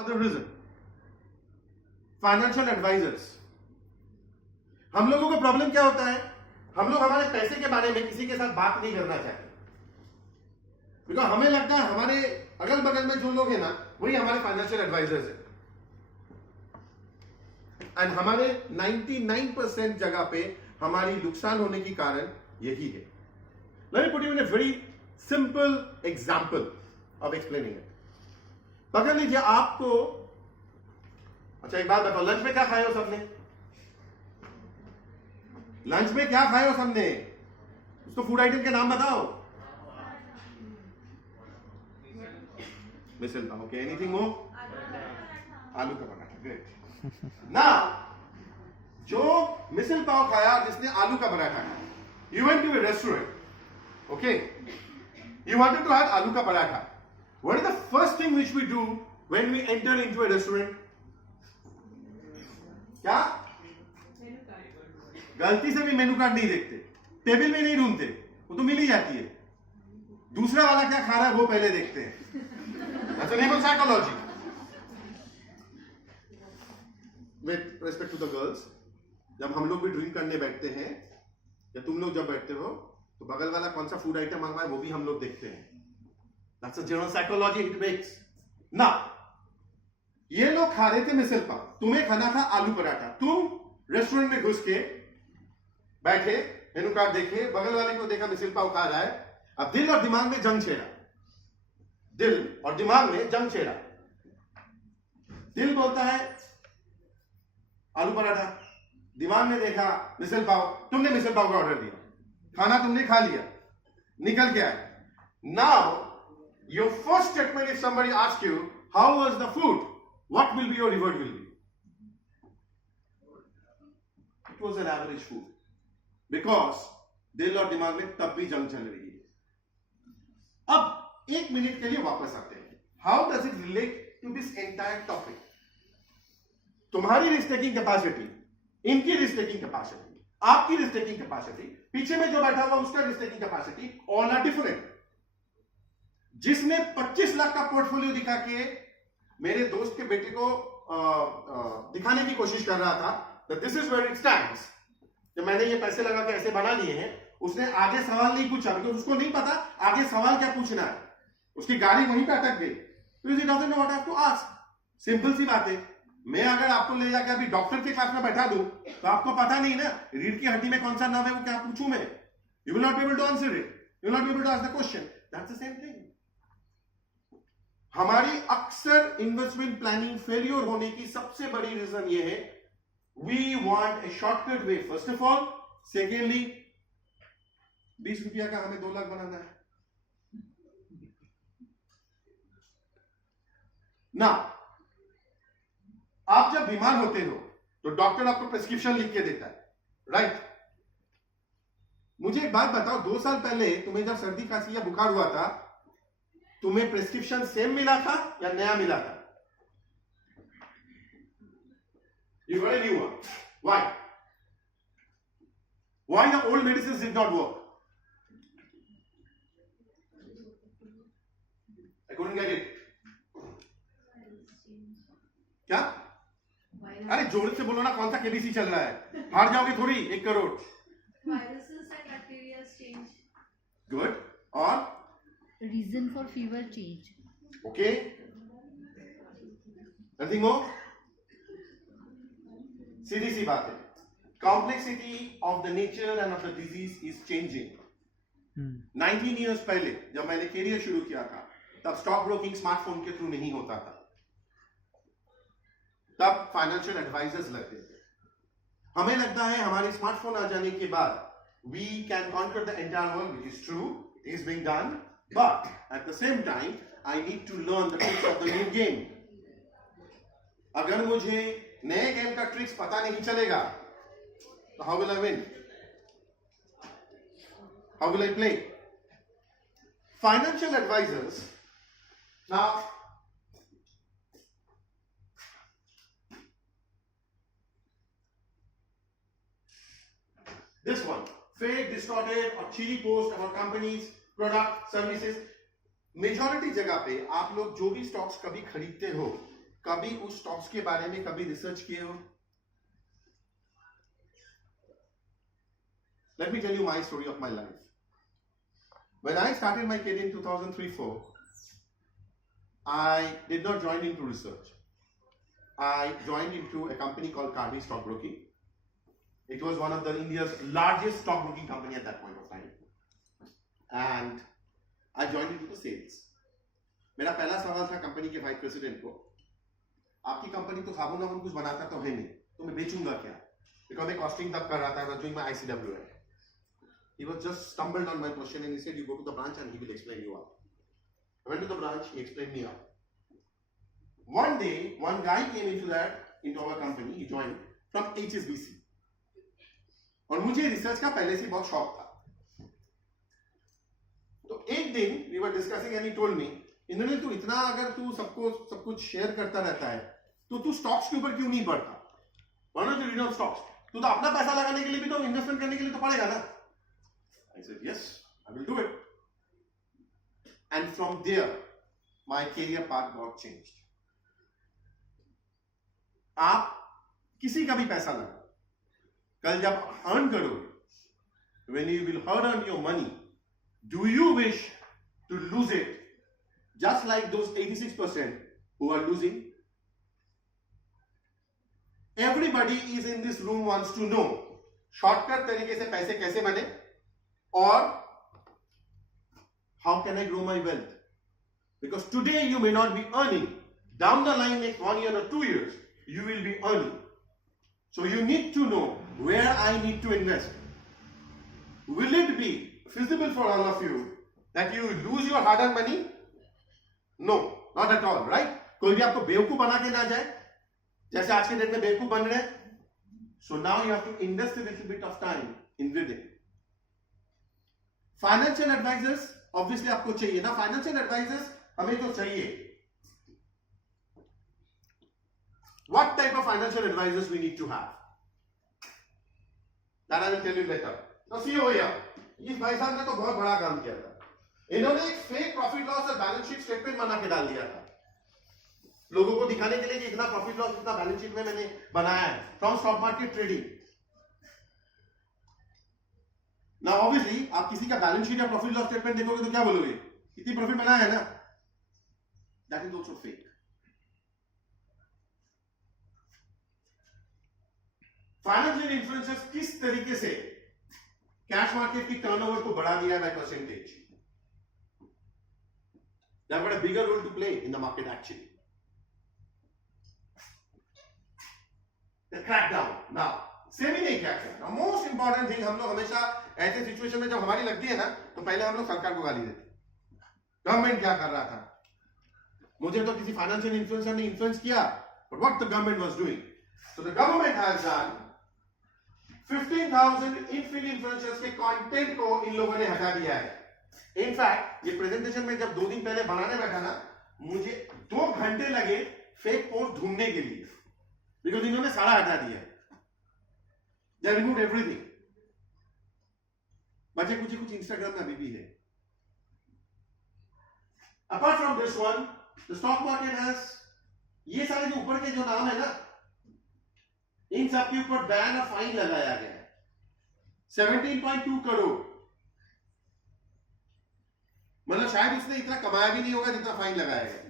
other reason, financial advisers. हम लोगों को प्रॉब्लम क्या होता है, हम लोग हमारे पैसे के बारे में किसी के साथ बात नहीं करना चाहते, बिकॉज हमें लगता है हमारे अगल बगल में जो लोग हैं ना वही हमारे फाइनेंशियल एडवाइजर्स हैं, एंड हमारे 99% जगह पे हमारी नुकसान होने की कारण यही है। Let me put you in a very simple example of explaining it. पकड़ लीजिए आपको, अच्छा एक बात बताओ, लंच में क्या खाए हो सबने? लंच में क्या खाए हो सबने? उसको फूड आइटम के नाम बताओ। Misal pav, okay, anything more? आलू का पराठा, ग्रेट। ना जो मिसल पाव खाया, जिसने आलू का पराठा खाया, you went to a restaurant, okay, you wanted to have aloo ka paratha. What is the first thing which we do when we enter into a restaurant? क्या? गलती से भी मेनू कार्ड नहीं देखते, टेबल में नहीं ढूंढते, वो तो मिल ही जाती है। दूसरा वाला क्या खा रहा है वो पहले देखते हैं। That's a name of psychology. With respect to the girls, जब हम लोग भी ड्रिंक करने बैठते हैं या तुम लोग जब बैठते हो तो बगल वाला कौन सा फूड आइटम मंगवाए वो भी हम लोग देखते हैं। That's a general psychology it makes. ना ये लोग खा रहे थे मिसल पाव, तुम्हें खाना था आलू पराठा, तुम रेस्टोरेंट में घुस के बैठे, मेनू कार्ड देखे, बगल वाले को देखा मिसल पाव खा रहा है, अब दिल और दिमाग में जंग छेड़ा, दिल और दिमाग में जंग छेड़ा। दिल बोलता है आलू पराठा, दिमाग ने देखा मिसल पाव, तुमने मिसल पाव का ऑर्डर दिया, खाना तुमने खा लिया, निकल के आए। Now, your first statement, if somebody asks you, how was the food? What will be your reward will be? It was an average food. Because दिल और दिमाग में तब भी जंग चल रही है। अब एक मिनट के लिए वापस आते हैं। How does it relate to this entire topic? तुम्हारी रिस्क टेकिंग कैपेसिटी, इनकी रिस्क टेकिंग कैपेसिटी, आपकी रिस्क टेकिंग कैपेसिटी, पीछे में जो बैठा हुआ उसका risk taking capacity, all are different. जिसने 25 लाख का पोर्टफोलियो दिखा के मेरे दोस्त के बेटे को दिखाने की कोशिश कर रहा था that this is where it stands, कि मैंने ये पैसे लगा के ऐसे बना लिए हैं, उसने आगे सवाल नहीं पूछा क्योंकि उसको नहीं पता आगे सवाल क्या पूछना है, उसकी गाड़ी वहीं पे अटक गई, because he doesn't know what I have to ask। Simple सी बात है, मैं अगर आपको ले जाकर अभी डॉक्टर के क्लास में बैठा दूं तो आपको पता नहीं ना रीढ़ की हड्डी में कौन सा नर्व है, वो क्या पूछूं मैं, you will not be able to answer it, you will not be able to ask the question. That's the same thing. हमारी अक्सर इन्वेस्टमेंट प्लानिंग फेलियर होने की सबसे बड़ी रीजन ये है, we want a shortcut way first of all, secondly 20 रुपया का हमें 2 लाख बनाना है ना। आप जब बीमार होते हो तो डॉक्टर आपको प्रेस्क्रिप्शन लिख के देता है, राइट? मुझे एक बात बताओ, 2 साल पहले तुम्हें जब सर्दी खांसी या बुखार हुआ था, तुम्हें प्रेस्क्रिप्शन सेम मिला था या नया मिला था? You got a new one. Why? Why the old medicines did not work? I couldn't get it. क्या? अरे जोर से बोलो ना, कौन सा केबीसी चल रहा है, हार जाओगे थोड़ी 1 crore. Viruses and bacteria change. Good. और Reason for fever change. okay, nothing more? सीधी सी बात है, complexity of the nature end of the disease is changing. 19 years पहले जब मैंने कैरियर शुरू किया था, तब स्टॉक ब्रोकिंग स्मार्टफोन के थ्रू नहीं होता था, तब फाइनेंशियल एडवाइजर्स लगते थे। हमें लगता है हमारे स्मार्टफोन आ जाने के बाद we can conquer the entire world, which is true, it is being done, but at the same time I need to learn the tricks of the new game. अगर मुझे नए गेम का ट्रिक्स पता नहीं चलेगा तो how will I win, how will I play? Financial advisers now this one, fake, distorted or cheesy post about companies, product, services। Majority जगह पे आप लोग जो भी स्टॉक्स कभी खरीदते हो, कभी उस स्टॉक्स के बारे में कभी रिसर्च किए हो? Let me tell you my story of my life. When I started my career in 2003-4, I did not join into research. I joined into a company called Cardi Stockbroking. It was one of the India's largest stockbroking company at that point of time. And I joined into the sales. मेरा पहला सवाल था company के vice president को, आपकी company तो साबुन वाबुन कुछ बनाता तो है नहीं, तो मैं बेचूंगा क्या? बिकॉज मैं कॉस्टिंग तब कर रहा था, I was doing my ICWA. He was just stumbled on my question and he said, you go to the branch and he will explain you up. I went to the branch, he explained me up. One day, one guy came into our company, he joined from HSBC. और मुझे research का पहले से बहुत शौक था. तो एक दिन we were discussing and he told me, इन्होंने तू इतना अगर तू सबको सब कुछ शेयर करता रहता है, तो तू स्टॉक्स के ऊपर क्यों नहीं पढ़ता? Why don't you read on stocks? तू तो अपना पैसा लगाने के लिए भी तो इन्वेस्टमेंट करने के लिए तो पड़ेगा ना? I said, yes, I will do it. And from there, my career path got changed. आप किसी का भी पैसा लगा, कल जब अर्न करोगे, when you will earn your money, do you wish to lose it just like those 86% who are losing? Everybody is in this room wants to know shortcut तरीके से पैसे कैसे बने और how can I grow my wealth? Because today you may not be earning. Down the line, next 1 year or 2 years, you will be earning. So you need to know where I need to invest. Will it be feasible for all of you that you lose your hard-earned money? No, not at all, right? कोई भी आपको बेवकूफ बना के ना जाए, जैसे आज के डेट में बेवकूफ बन रहे हैं. So now you have to invest a little bit of time in reading. Financial advisors obviously आपको चाहिए ना. Financial advisors हमें तो चाहिए. What type of financial advisors we need to have? That I will tell you later. Now see over here. इस भाई साहब ने तो बहुत बड़ा काम किया था. इन्होंने एक फेक प्रॉफिट लॉस और बैलेंस शीट स्टेटमेंट बना के डाल दिया था लोगों को दिखाने के लिए कि इतना प्रॉफिट लॉस इतना बैलेंस शीट में मैंने बनाया है from stock market trading. Now obviously आप किसी का बैलेंस शीट या प्रॉफिट लॉस स्टेटमेंट देखोगे तो क्या बोलोगे? इतनी प्रॉफिट बनाया है ना. That is also fake. Financial influencers किस तरीके से कैश मार्केट की टर्नओवर को बढ़ा दिया है by percentage. They've got a bigger role to play in the market actually. The crackdown. Now, SEBI ने क्या किया? Now, most important thing, हम लोग हमेशा ऐसे सिचुएशन में जब हमारी लगती है ना, तो पहले हम लोग सरकार को गाली देते. गवर्नमेंट क्या कर रहा था? मुझे तो किसी फाइनेंशियल इन्फ्लुएंसर ने इन्फ्लुएंस किया, but what the government was doing? So the government has done 15,000 infill influencers के कंटेंट को इन लोगों ने हटा दिया है. इनफैक्ट ये प्रेजेंटेशन में जब 2 दिन पहले बनाने बैठा ना, मुझे 2 घंटे लगे फेक पोस्ट ढूंढने के लिए, बिकॉज इन्होंने सारा हटा दिया. दे रिमूव्ड एवरीथिंग. बचे कुछ इंस्टाग्राम में अभी भी है. Apart from this one, the stock market has, ये सारे जो ऊपर के जो नाम है ना, इन सब के ऊपर बैन और फाइन लगाया गया है 17.2 करोड़. मतलब शायद उसने इतना कमाया भी नहीं होगा जितना फाइन लगाया गया.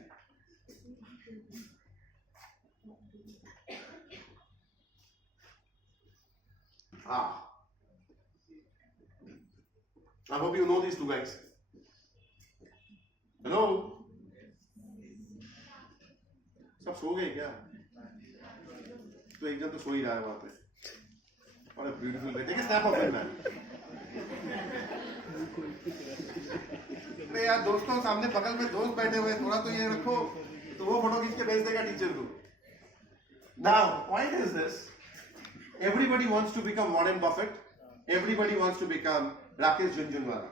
I hope you know these two guys. Hello? सब सो गए क्या? तो एक जन तो सो ही रहा है वहां पे. और beautiful. Take a snap of him man. यार दोस्तों सामने बगल में दोस्त बैठे हुए, थोड़ा तो ये रखो, तो वो फोटो खींच के भेज देगा टीचर को. Now point is this, everybody wants to become Warren Buffett, everybody wants to become Rakesh Jhunjhunwala,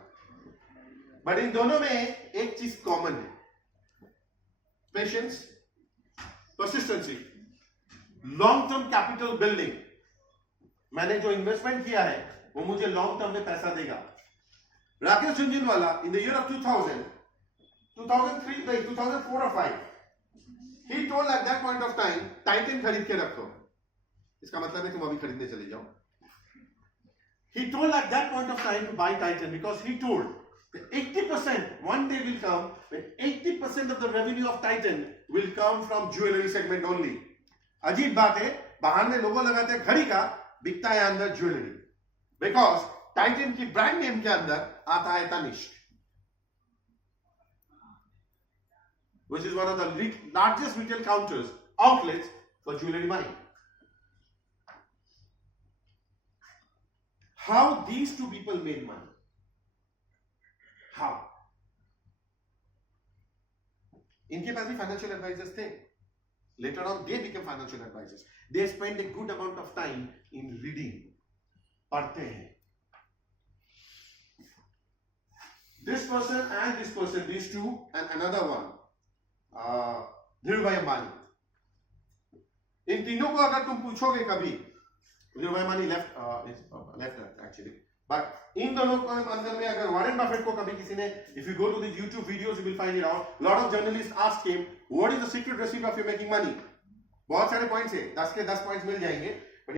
but इन दोनों में एक चीज कॉमन है. Patience, persistency, long term capital building. मैंने जो इन्वेस्टमेंट किया है वो मुझे लॉन्ग टर्म में पैसा देगा. Rakesh Jhunjhunwala in the year of 2000, 2003, like 2004 or 5, He told at that point of time, Titan खरीद के रखो. इसका मतलब है तुम अभी खरीदने चले जाओ. He told at that point of time to buy Titan because he told that 80% one day will come when 80% of the revenue of Titan will come from jewelry segment only. अजीब बात है, बाहर में लोगो लगाते हैं घड़ी का, बिकता है अंदर ज्वेलरी. Because Titan की ब्रांड नेम के अंदर आता है Tanishq, which is one of the largest retail counters, outlets for jewelry buying. How these two people made money? How? इनके पास भी financial advisors थे. Later on, they became financial advisors. They spend a good amount of time in reading. पढ़ते हैं. This person and this person, these two, and another one, Dhirubhai Ambani. इन तीनों को अगर तुम पूछोगे कभी, Dhirubhai Ambani left actually, but इन दोनों को अंदर में अगर वॉरेन बफेट को कभी किसी ने, if you go to the YouTube videos, you will find it out. Lot of journalists asked him, what is the secret recipe of you making money? बहुत सारे पॉइंट्स है, 10 के 10 पॉइंट्स मिल जाएंगे.